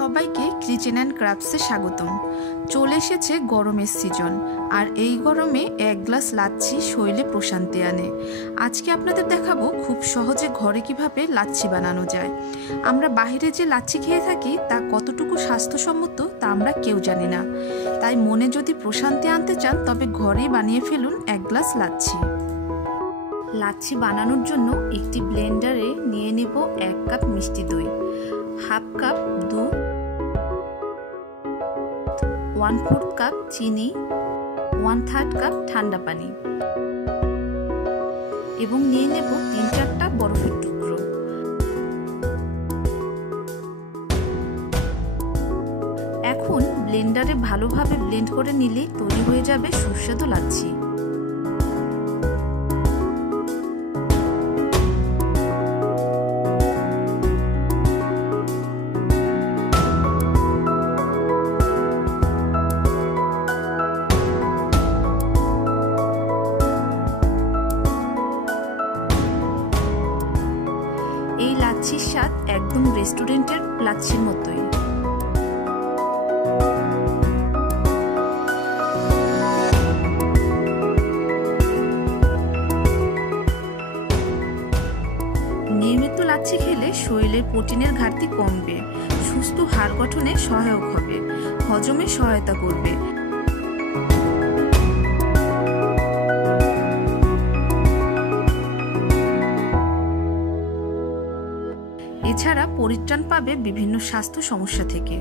সবাইকে kitchen and ক্রাফটসে স্বাগতম। চলে এসেছে গরমের সিজন, আর এই গরমে এক গ্লাস লাচ্ছি শরীরে প্রশান্তি আনে। আজকে আপনাদের দেখাবো খুব সহজে ঘরে কিভাবে লাচ্ছি বানানো যায়। আমরা বাইরে যে লাচ্ছি খেয়ে থাকি তা কতটুকু স্বাস্থ্যসম্মত তা আমরা কেউ জানি না। তাই মনে যদি প্রশান্তি আনতে চান তবে ঘরেই বানিয়ে ফেলুন এক গ্লাস লাচ্ছি। লাচ্ছি বানানোর জন্য একটি ব্লেন্ডারে নিয়ে নেব 1 কাপ মিষ্টি দই, হাফ কাপ দুধ, 1/4 কাপ চিনি, 1/3 কাপ ঠান্ডা পানি এবং নিয়ে নেব 3-4টা বরফের টুকরো। এখন ব্লেন্ডারে ভালোভাবে ব্লেন্ড করে নিলে তৈরি হয়ে যাবে সুস্বাদু লাচ্ছি। এই লাচ্ছির স্বাদ একদম রেস্টুরেন্টের লাচ্ছির মতোই। নিয়মিত লাচ্ছি খেলে শরীরের প্রোটিনের ঘাটতি কমবে, সুস্থ হাড় গঠনে সহায়ক হবে, হজমে সহায়তা করবে। এছাড়া পরিত্রাণ পাবে বিভিন্ন স্বাস্থ্য সমস্যা থেকে।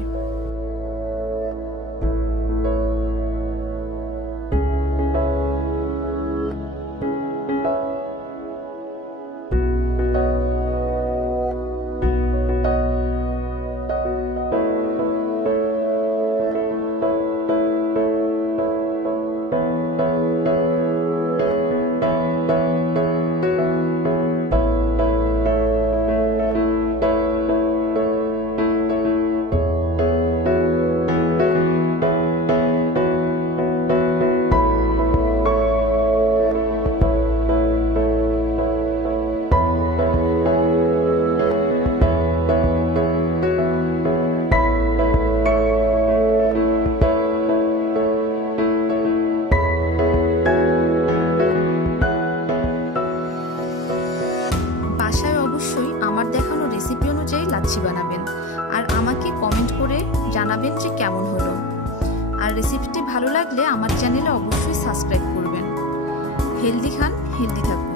আমার দেখানো রেসিপি অনুযায়ী লাচ্ছি বানাবেন আর আমাকে কমেন্ট করে জানাবেন যে কেমন হলো। আর রেসিপিটি ভালো লাগলে আমার চ্যানেলে অবশ্যই সাবস্ক্রাইব করবেন। হেলদি খান, হেলদি থাকুন।